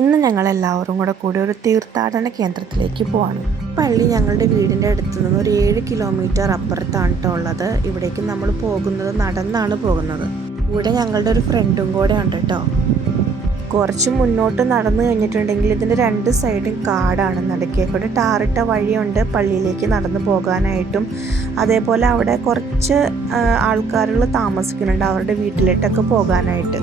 ഇന്ന് ഞങ്ങൾ എല്ലാവരും കൂടെ കൂടി ഒരു തീർത്ഥാടന കേന്ദ്രത്തിലേക്ക് പോവാണ്. പള്ളി ഞങ്ങളുടെ വീടിന്റെ അടുത്ത് നിന്ന് ഒരു ഏഴ് കിലോമീറ്റർ അപ്പുറത്താണ് കേട്ടോ ഉള്ളത്. ഇവിടേക്ക് നമ്മൾ പോകുന്നത് നടന്നാണ് പോകുന്നത്. ഇവിടെ ഞങ്ങളുടെ ഒരു ഫ്രണ്ടും കൂടെ ഉണ്ട് കേട്ടോ കുറച്ച് മുന്നോട്ട് നടന്നു കഴിഞ്ഞിട്ടുണ്ടെങ്കിൽ ഇതിന്റെ രണ്ട് സൈഡും കാടാണ്. നടക്കേ കൂടെ ടാറിട്ട വഴിയുണ്ട് പള്ളിയിലേക്ക് നടന്നു പോകാനായിട്ടും. അതേപോലെ അവിടെ കുറച്ച് ആൾക്കാരുകൾ താമസിക്കുന്നുണ്ട് അവരുടെ വീട്ടിലോട്ടൊക്കെ പോകാനായിട്ട്.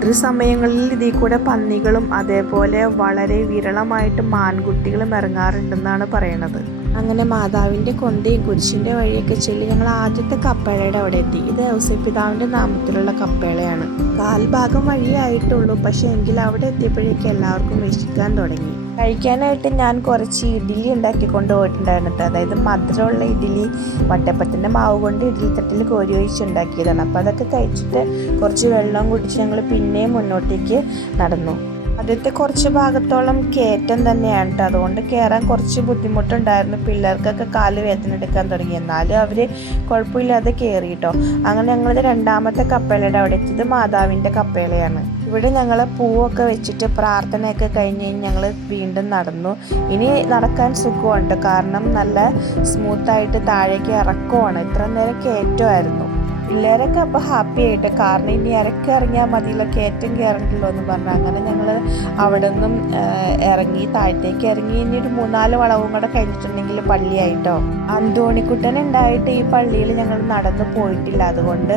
രാത്രി സമയങ്ങളിൽ ഇതിൽ കൂടെ പന്നികളും അതേപോലെ വളരെ വിരളമായിട്ട് മാൻകുട്ടികളും ഇറങ്ങാറുണ്ടെന്നാണ് പറയണത്. അങ്ങനെ മാതാവിന്റെ കൊന്തയും കുരിശിന്റെ വഴിയൊക്കെ ചൊല്ലി ഞങ്ങൾ ആദ്യത്തെ കപ്പേളയുടെ അവിടെ എത്തി. ഇത് ഔസപിതാവിന്റെ നാമത്തിലുള്ള കപ്പേളയാണ് കാൽഭാഗം വഴിയായിട്ടുള്ളൂ പക്ഷേ എങ്കിൽ അവിടെ എത്തിയപ്പോഴേക്കും എല്ലാവർക്കും വിശിക്കാൻ തുടങ്ങി. കഴിക്കാനായിട്ട് ഞാൻ കുറച്ച് ഇഡ്ഡലി ഉണ്ടാക്കി കൊണ്ടുപോയിട്ടുണ്ടായിരുന്നു ട്ടോ. അതായത് മധുരമുള്ള ഇഡ്ഡലി വട്ടപ്പത്തിന്റെ മാവ് കൊണ്ട് ഇഡ്ഡലി തട്ടിൽ കോരി ഒഴിച്ച് ഉണ്ടാക്കിയതാണ് അപ്പോൾ അതൊക്കെ കഴിച്ചിട്ട് കുറച്ച് വെള്ളം കുടിച്ച് ഞങ്ങൾ പിന്നെയും മുന്നോട്ടേക്ക് നടന്നു ആദ്യത്തെ കുറച്ച് ഭാഗത്തോളം കയറ്റം തന്നെയാണ് കേട്ടോ അതുകൊണ്ട് കയറാൻ കുറച്ച് ബുദ്ധിമുട്ടുണ്ടായിരുന്നു. പിള്ളേർക്കൊക്കെ കാൽ വേദന എടുക്കാൻ തുടങ്ങി. എന്നാലും അവർ കുഴപ്പമില്ലാതെ കയറി കേട്ടോ അങ്ങനെ ഞങ്ങളത് രണ്ടാമത്തെ കപ്പേളയുടെ അവിടെ എത്തിയത് മാതാവിന്റെ കപ്പേളയാണ് ഇവിടെ ഞങ്ങൾ പൂവൊക്കെ വെച്ചിട്ട് പ്രാർത്ഥനയൊക്കെ കഴിഞ്ഞ് ഞങ്ങൾ വീണ്ടും നടന്നു. ഇനി നടക്കാൻ സുഖമുണ്ട് കാരണം നല്ല സ്മൂത്തായിട്ട് താഴേക്ക് ഇറക്കുവാണ്. ഇത്ര നേരം കയറ്റമായിരുന്നു. പിള്ളേരൊക്കെ അപ്പോൾ ഹാപ്പി ആയിട്ട് കാരണം ഇനി ഇറക്കി ഇറങ്ങിയാൽ മതിയല്ലോ കയറ്റം കയറണ്ടല്ലോ എന്ന് പറഞ്ഞു. അങ്ങനെ ഞങ്ങൾ അവിടെ നിന്നും ഇറങ്ങി താഴത്തേക്ക് ഇറങ്ങി ഇനി ഒരു മൂന്നാൽ വളവും കൂടെ കഴിഞ്ഞിട്ടുണ്ടെങ്കിൽ പള്ളിയായിട്ടോ. അന്തോണിക്കുട്ടൻ ഉണ്ടായിട്ട് ഈ പള്ളിയിൽ ഞങ്ങൾ നടന്നു പോയിട്ടില്ല. അതുകൊണ്ട്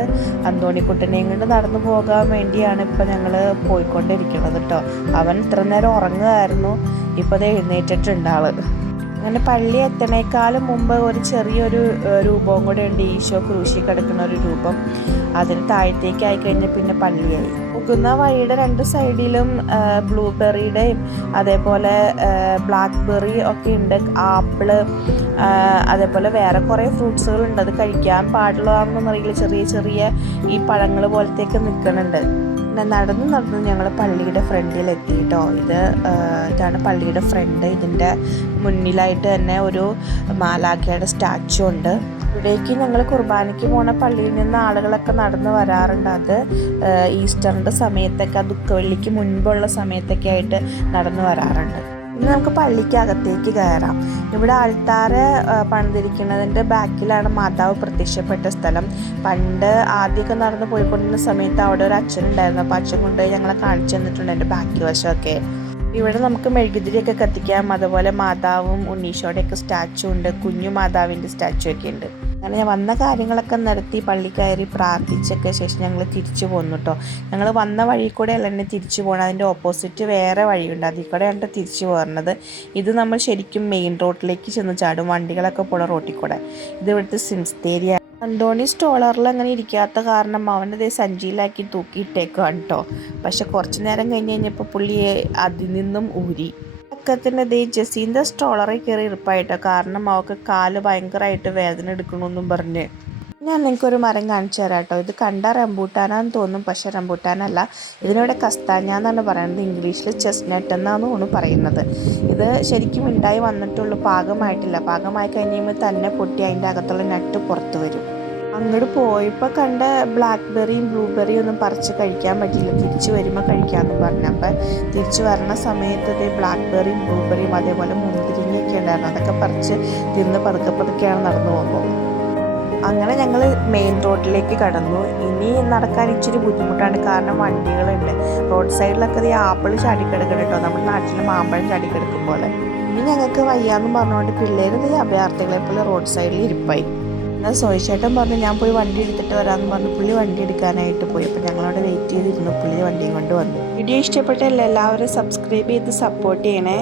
അന്തോണിക്കുട്ടനെയും കൊണ്ട് നടന്നു പോകാൻ വേണ്ടിയാണ് ഇപ്പോൾ ഞങ്ങൾ പോയിക്കൊണ്ടിരിക്കുന്നത് കേട്ടോ. അവൻ ഇത്ര നേരം ഉറങ്ങുമായിരുന്നു ഇപ്പോൾ അത് എഴുന്നേറ്റിട്ടുണ്ട് അങ്ങനെ പള്ളി എത്തണേക്കാളും മുമ്പ് ഒരു ചെറിയൊരു രൂപവും കൂടെ ഉണ്ട് ഈശോ ക്രൂശി കിടക്കുന്ന ഒരു രൂപം. അതിന് താഴത്തേക്ക് ആയി പിന്നെ പള്ളിയായി പോകുന്ന വഴിയുടെ രണ്ട് സൈഡിലും ബ്ലൂബെറിയുടെയും അതേപോലെ ബ്ലാക്ക് ബെറി ഒക്കെ ഉണ്ട്. ആപ്പിൾ അതേപോലെ വേറെ കുറേ ഫ്രൂട്ട്സുകൾ ഉണ്ട്. അത് കഴിക്കാൻ പാടുള്ളതാണെന്നൊന്നും അറിയില്ല. ചെറിയ ചെറിയ ഈ പഴങ്ങൾ പോലത്തെയൊക്കെ നിൽക്കുന്നുണ്ട്. നടന്ന് നടന്ന് ഞങ്ങൾ പള്ളിയുടെ ഫ്രണ്ടിൽ എത്തി കേട്ടോ ഇത് ഇതാണ് പള്ളിയുടെ ഫ്രണ്ട്. ഇതിന്റെ മുന്നിലായിട്ട് തന്നെ ഒരു മാലാഖയുടെ സ്റ്റാച്ചു ഉണ്ട്. ഇവിടേക്ക് ഞങ്ങൾ കുർബാനയ്ക്ക് പോണ പള്ളിയിൽ നിന്ന് ആളുകളൊക്കെ നടന്ന് വരാറുണ്ട്. അത് ഈസ്റ്ററിന്റെ സമയത്തൊക്കെ ദുഃഖവെള്ളിക്ക് മുൻപുള്ള സമയത്തൊക്കെ ആയിട്ട് നടന്ന് വരാറുണ്ട്. ഇനി നമുക്ക് പള്ളിക്കകത്തേക്ക് കയറാം. ഇവിടെ ആൾത്താറ് പണിതിരിക്കുന്നതിന്റെ ബാക്കിലാണ് മാതാവ് പ്രത്യക്ഷപ്പെട്ട സ്ഥലം. പണ്ട് ആദ്യമൊക്കെ നടന്ന് പോയിക്കൊണ്ടിരുന്ന സമയത്ത് അവിടെ ഒരു അച്ഛൻ ഉണ്ടായിരുന്നു അപ്പോൾ അച്ഛൻ കൊണ്ട് ഞങ്ങളെ കാണിച്ചു തന്നിട്ടുണ്ട് എന്റെ ബാക്കി വശമൊക്കെ. ഇവിടെ നമുക്ക് മെഴുകുതിരിയൊക്കെ കത്തിക്കാം. അതുപോലെ മാതാവും ഉണ്ണീഷോടെയൊക്കെ സ്റ്റാച്ചു ഉണ്ട്. കുഞ്ഞു മാതാവിന്റെ സ്റ്റാച്ചു ഒക്കെ ഉണ്ട്. അങ്ങനെ ഞാൻ വന്ന കാര്യങ്ങളൊക്കെ നടത്തി പള്ളി കയറി പ്രാർത്ഥിച്ചൊക്കെ ശേഷം ഞങ്ങൾ തിരിച്ചു പോന്നു കേട്ടോ ഞങ്ങൾ വന്ന വഴി കൂടെ അല്ല തന്നെ തിരിച്ചു പോകണം അതിന്റെ ഓപ്പോസിറ്റ് വേറെ വഴിയുണ്ട്. അതിൽ കൂടെ കൂടെയാണ് തിരിച്ചു പോരണത്. ഇത് നമ്മൾ ശരിക്കും മെയിൻ റോഡിലേക്ക് ചെന്ന് ചാടും. വണ്ടികളൊക്കെ പോണ റോട്ടിൽ കൂടെ. ഇത് ഇവിടുത്തെ സിംസ്തേരിയ. അന്തോണി സ്റ്റോളറിൽ അങ്ങനെ ഇരിക്കാത്ത കാരണം അവന്റെ ദേ സഞ്ചിയിലാക്കി തൂക്കിയിട്ടേക്കാണ് കേട്ടോ പക്ഷെ കുറച്ച് നേരം കഴിഞ്ഞ് കഴിഞ്ഞപ്പോൾ പുള്ളിയെ അതിൽ നിന്നും ഊരി. പക്കത്തിന്റെ ദേ ജസീന്റെ സ്റ്റോളറിൽ കയറി ഇരിപ്പായിട്ടോ? കാരണം അവൾക്ക് കാൽ ഭയങ്കരമായിട്ട് വേദന എടുക്കണമെന്നും പറഞ്ഞ്. ഞാൻ നിങ്ങൾക്കൊരു മരം കാണിച്ചു തരാം കേട്ടോ ഇത് കണ്ട റംബൂട്ടാനാന്ന് തോന്നും പക്ഷെ റംബൂട്ടാനല്ല. ഇതിനിവിടെ കസ്താഞ്ഞ എന്നാണ് പറയുന്നത്. ഇംഗ്ലീഷിൽ ചെസ്നട്ട് എന്നാണ് തോന്നുന്നു പറയുന്നത്. ഇത് ശരിക്കും ഉണ്ടായി വന്നിട്ടുള്ളൂ. പാകമായിട്ടില്ല. പാകമായി കഴിഞ്ഞ് കഴിയുമ്പോൾ തന്നെ പൊട്ടി അതിന്റെ അകത്തുള്ള നട്ട് പുറത്തു വരും. അങ്ങോട്ട് പോയപ്പോൾ കണ്ട ബ്ലാക്ക്ബെറിയും ബ്ലൂബെറിയും ഒന്നും പറിച്ച് കഴിക്കാൻ പറ്റില്ല തിരിച്ചു വരുമ്പോൾ കഴിക്കാമെന്ന് പറഞ്ഞു. അപ്പം തിരിച്ചു വരണ സമയത്ത് അതേ ബ്ലാക്ക്ബെറിയും ബ്ലൂബെറിയും അതേപോലെ മുന്തിരിങ്ങയൊക്കെ ഉണ്ടായിരുന്നു. അതൊക്കെ പറിച്ച് തിന്ന് പതുക്കെ പതുക്കെയാണ് നടന്നു പോകുമ്പോൾ അങ്ങനെ ഞങ്ങൾ മെയിൻ റോഡിലേക്ക് കടന്നു. ഇനി നടക്കാൻ ഇച്ചിരി ബുദ്ധിമുട്ടാണ്. കാരണം വണ്ടികളുണ്ട്. റോഡ് സൈഡിലൊക്കെ ഈ ആപ്പിൾ ചാടിക്കിടക്കണം കേട്ടോ. നമ്മുടെ നാട്ടിൽ മാമ്പഴം ചാടിക്കിടക്കും പോലെ. ഇനി ഞങ്ങൾക്ക് വയ്യാന്ന് പറഞ്ഞുകൊണ്ട് പിള്ളേർ ഈ അഭയാർത്ഥികളെ പോലെ റോഡ് സൈഡിൽ ഇരിപ്പായി. എന്നാൽ സോയിച്ചേട്ടൻ പറഞ്ഞു ഞാൻ പോയി വണ്ടി എടുത്തിട്ട് വരാമെന്ന് പറഞ്ഞു. പുള്ളി വണ്ടി എടുക്കാനായിട്ട് പോയി. അപ്പോൾ ഞങ്ങളവിടെ വെയിറ്റ് ചെയ്തിരുന്നു. പുള്ളി വണ്ടിയും കൊണ്ട് വന്നു. വീഡിയോ ഇഷ്ടപ്പെട്ടല്ലേ എല്ലാവരും സബ്സ്ക്രൈബ് ചെയ്ത് സപ്പോർട്ട് ചെയ്യണേ.